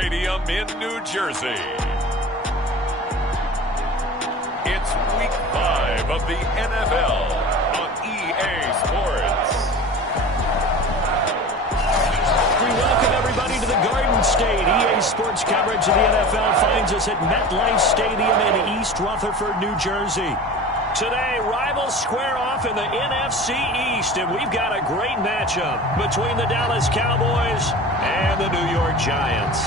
Stadium in New Jersey. It's Week 5 of the NFL on EA Sports. We welcome everybody to the Garden State. EA Sports coverage of the NFL finds us at MetLife Stadium in East Rutherford, New Jersey. Today, rivals square off in the NFC East, and we've got a great matchup between the Dallas Cowboys and the New York Giants.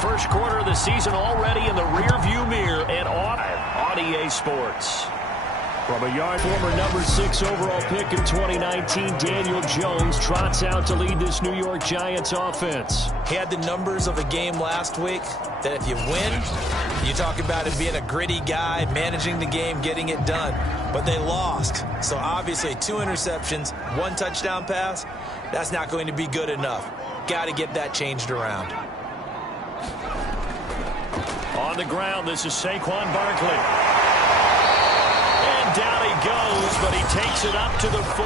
First quarter of the season already in the rearview mirror and on EA Sports. From a yard, former number 6 overall pick in 2019, Daniel Jones trots out to lead this New York Giants offense. He had the numbers of a game last week that if you win, you talk about him being a gritty guy, managing the game, getting it done. But they lost. So obviously 2 interceptions, 1 touchdown pass, that's not going to be good enough. Got to get that changed around. On the ground, this is Saquon Barkley. And down he goes, but he takes it up to the 40.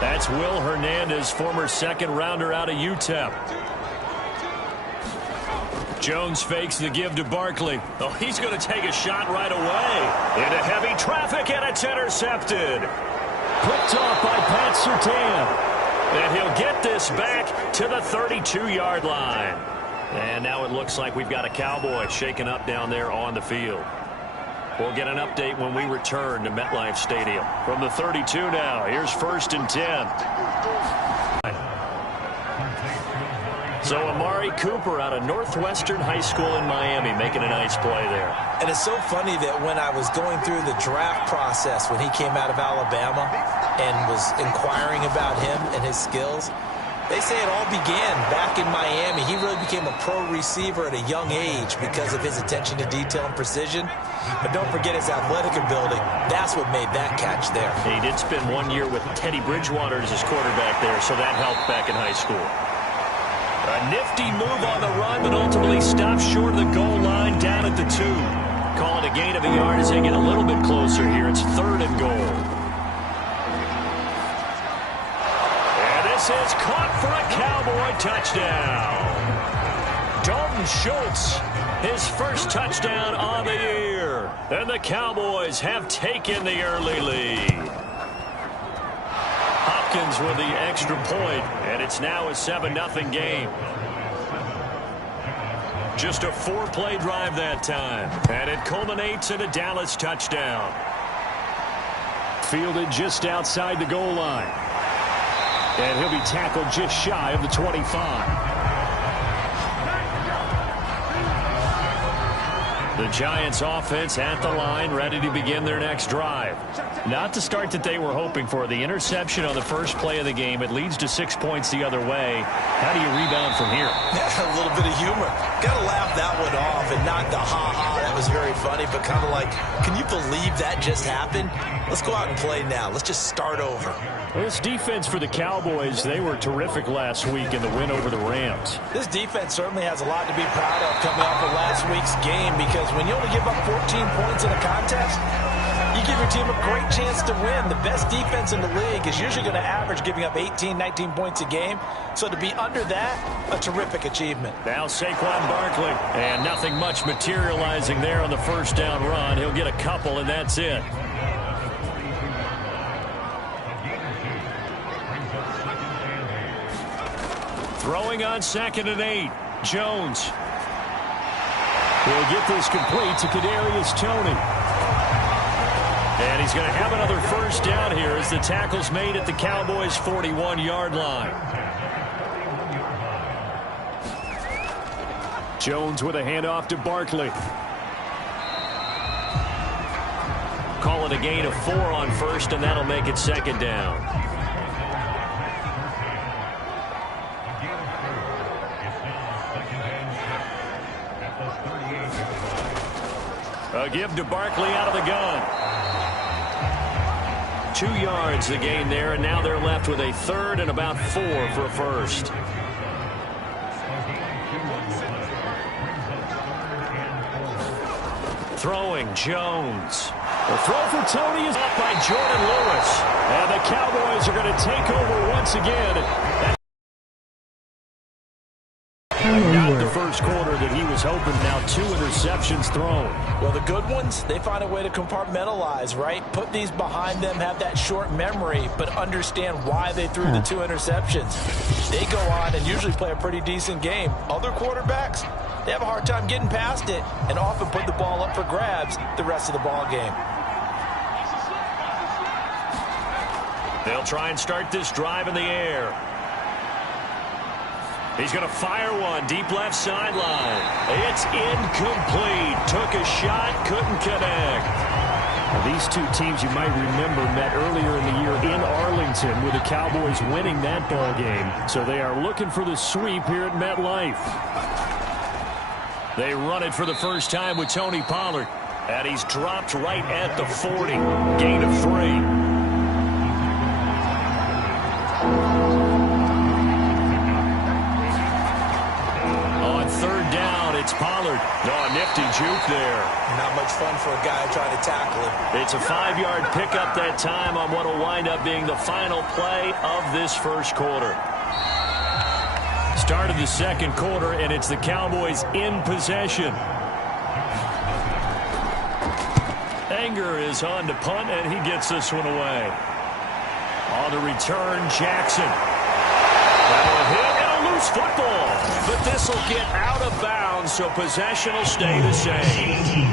That's Will Hernandez, former second-rounder out of UTEP. Jones fakes the give to Barkley. Oh, he's going to take a shot right away. Into heavy traffic, and it's intercepted. Picked off by Pat Surtain. And he'll get this back to the 32-yard line. And now it looks like we've got a Cowboy shaken up down there on the field. We'll get an update when we return to MetLife Stadium. From the 32 now, here's 1st and 10. So Amari Cooper out of Northwestern High School in Miami making a nice play there. And it's so funny that when I was going through the draft process when he came out of Alabama and was inquiring about him and his skills, they say it all began back in Miami. He really became a pro receiver at a young age because of his attention to detail and precision. But don't forget his athletic ability. That's what made that catch there. He did spend 1 year with Teddy Bridgewater as his quarterback there, so that helped back in high school. A nifty move on the run, but ultimately stops short of the goal line down at the 2. Call it a gain of a yard as they get a little bit closer here. It's 3rd and goal. And this is caught for a Cowboy touchdown. Dalton Schultz, his first touchdown on the year. And the Cowboys have taken the early lead. Hopkins with the extra point, and it's now a 7-0 game. Just a 4-play drive that time, and it culminates in a Dallas touchdown. Fielded just outside the goal line, and he'll be tackled just shy of the 25. The Giants offense at the line, ready to begin their next drive. Not the start that they were hoping for. The interception on the first play of the game. It leads to 6 points the other way. How do you rebound from here? A little bit of humor. Got to laugh that one off and not the ha-ha. That was very funny, but kind of like, can you believe that just happened? Let's go out and play now. Let's just start over. Well, this defense for the Cowboys, they were terrific last week in the win over the Rams. This defense certainly has a lot to be proud of coming off of last week's game, because when you only give up 14 points in a contest, you give your team a great chance to win. The best defense in the league is usually going to average giving up 18, 19 points a game. So to be under that, a terrific achievement. Now Saquon Barkley, and nothing much materializing there on the first down run. He'll get a couple, and that's it. Throwing on 2nd and 8. Jones. He'll get this complete to Kadarius Toney. And he's going to have another first down here as the tackle's made at the Cowboys' 41-yard line. Jones with a handoff to Barkley. Call it a gain of 4 on first, and that'll make it 2nd down. A give to Barkley out of the gun. 2 yards the gain there, and now they're left with a third and about 4 for a first. Throwing, Jones. The throw for Tony is up by Jordan Lewis. And the Cowboys are going to take over once again. Not the first quarter that he was hoping. Now 2 interceptions thrown. Well, the good ones, they find a way to compartmentalize, right? Put these behind them, have that short memory, but understand why they threw the 2 interceptions. They go on and usually play a pretty decent game. Other quarterbacks, they have a hard time getting past it and often put the ball up for grabs the rest of the ball game. They'll try and start this drive in the air. He's going to fire one deep left sideline. It's incomplete. Took a shot, couldn't connect. Well, these 2 teams you might remember met earlier in the year in Arlington with the Cowboys winning that ball game. So they are looking for the sweep here at MetLife. They run it for the first time with Tony Pollard. And he's dropped right at the 40. Gain of 3. It's Pollard. Oh, nifty juke there. Not much fun for a guy trying to tackle him. It's a 5-yard pickup that time on what will wind up being the final play of this first quarter. Start of the second quarter, and it's the Cowboys in possession. Anger is on to punt, and he gets this one away. On the return, Jackson. That'll hit and a loose football. But this will get out of bounds, so possession will stay the same.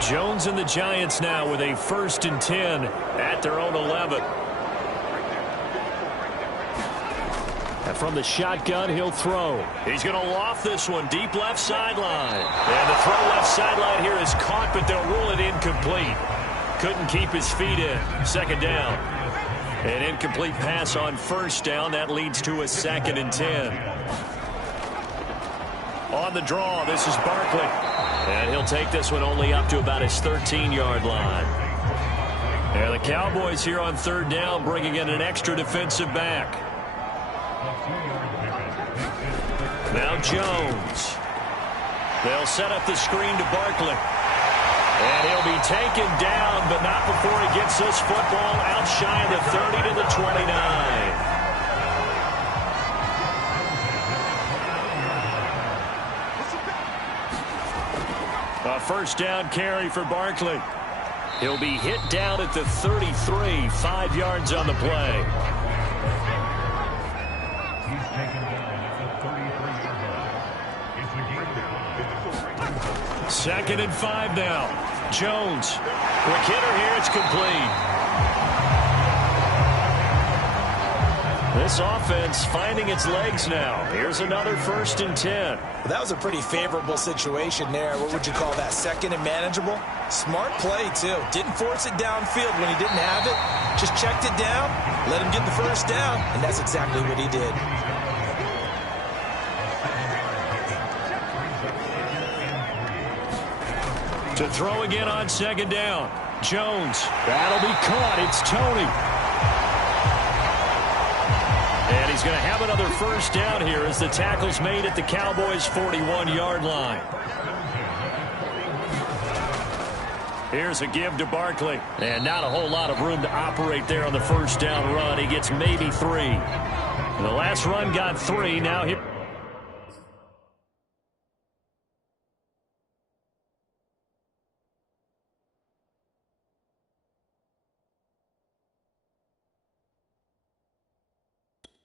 Jones and the Giants now with a 1st and 10 at their own 11. And from the shotgun, he'll throw. He's going to loft this one deep left sideline. And the throw left sideline here is caught, but they'll rule it incomplete. Couldn't keep his feet in. 2nd down. An incomplete pass on 1st down. That leads to a 2nd and 10. On the draw, this is Barkley. And he'll take this one only up to about his 13-yard line. And the Cowboys here on 3rd down bringing in an extra defensive back. Now Jones. They'll set up the screen to Barkley. And he'll be taken down, but not before he gets this football out shy of the 30 to the 29. A 1st down carry for Barkley. He'll be hit down at the 33, 5 yards on the play. He's taken down at the 33-yard line. 2nd and 5 now. Jones. Quick hitter here. It's complete. This offense finding its legs now. Here's another 1st and 10. Well, that was a pretty favorable situation there. What would you call that? 2nd and manageable? Smart play, too. Didn't force it downfield when he didn't have it. Just checked it down, let him get the 1st down, and that's exactly what he did. To throw again on 2nd down. Jones. That'll be caught. It's Tony. And he's going to have another 1st down here as the tackle's made at the Cowboys' 41-yard line. Here's a give to Barkley. And not a whole lot of room to operate there on the 1st down run. He gets maybe 3. And the last run got 3. Now here.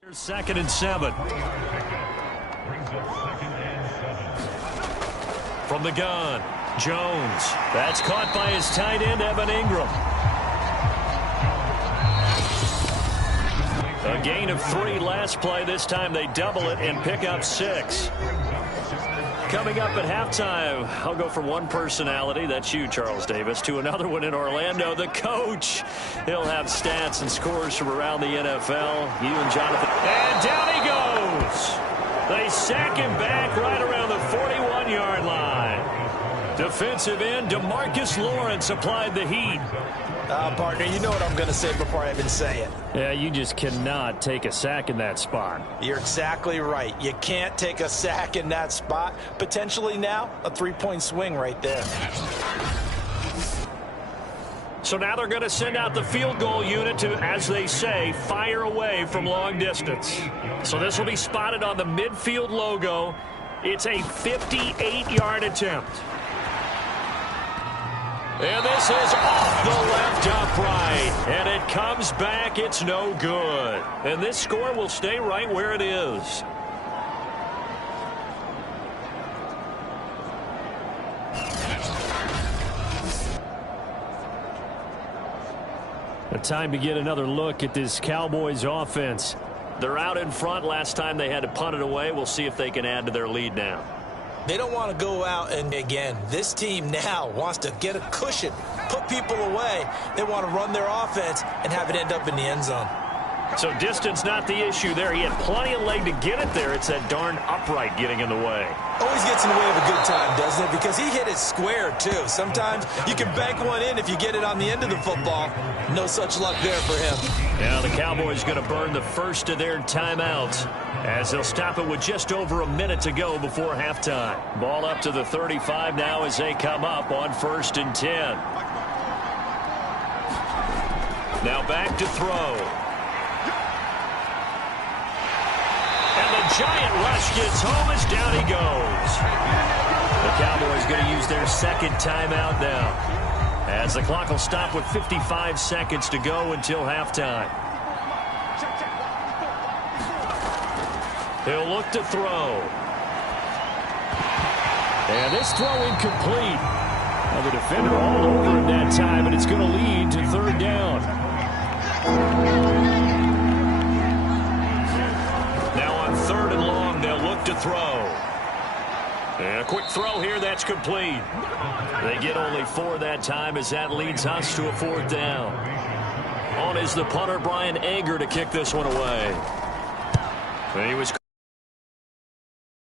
Here's 2nd and 7. From the gun, Jones. That's caught by his tight end, Evan Ingram. A gain of 3 last play. This time they double it and pick up 6. Coming up at halftime, I'll go from one personality, that's you, Charles Davis, to another one in Orlando, the coach. He'll have stats and scores from around the NFL. You and Jonathan. And down he goes. They sack him back right around the 41-yard line. Defensive end DeMarcus Lawrence applied the heat. Partner, you know what I'm going to say before I even say it. Yeah, you just cannot take a sack in that spot. You're exactly right. You can't take a sack in that spot. Potentially now, a 3-point swing right there. So now they're going to send out the field goal unit to, as they say, fire away from long distance. So this will be spotted on the midfield logo. It's a 58-yard attempt. And this is off the left upright. And it comes back. It's no good. And this score will stay right where it is. A time to get another look at this Cowboys offense. They're out in front. Last time they had to punt it away. We'll see if they can add to their lead now. They don't want to go out and, again, this team now wants to get a cushion, put people away. They want to run their offense and have it end up in the end zone. So distance not the issue there. He had plenty of leg to get it there. It's that darn upright getting in the way. Always gets in the way of a good time, doesn't it? Because he hit it square, too. Sometimes you can bank one in if you get it on the end of the football. No such luck there for him. Now the Cowboys going to burn the first of their timeouts as they'll stop it with just over a minute to go before halftime. Ball up to the 35 now as they come up on 1st and 10. Now back to throw. And the giant rush gets home as down he goes. The Cowboys going to use their second timeout now, as the clock will stop with 55 seconds to go until halftime. He'll look to throw. And this throw incomplete. Well, the defender all over him that time, and it's going to lead to 3rd down. Now on 3rd and long, they'll look to throw. And a quick throw here, that's complete. They get only 4 that time as that leads us to a 4th down. On is the punter, Brian Anger, to kick this one away. And he was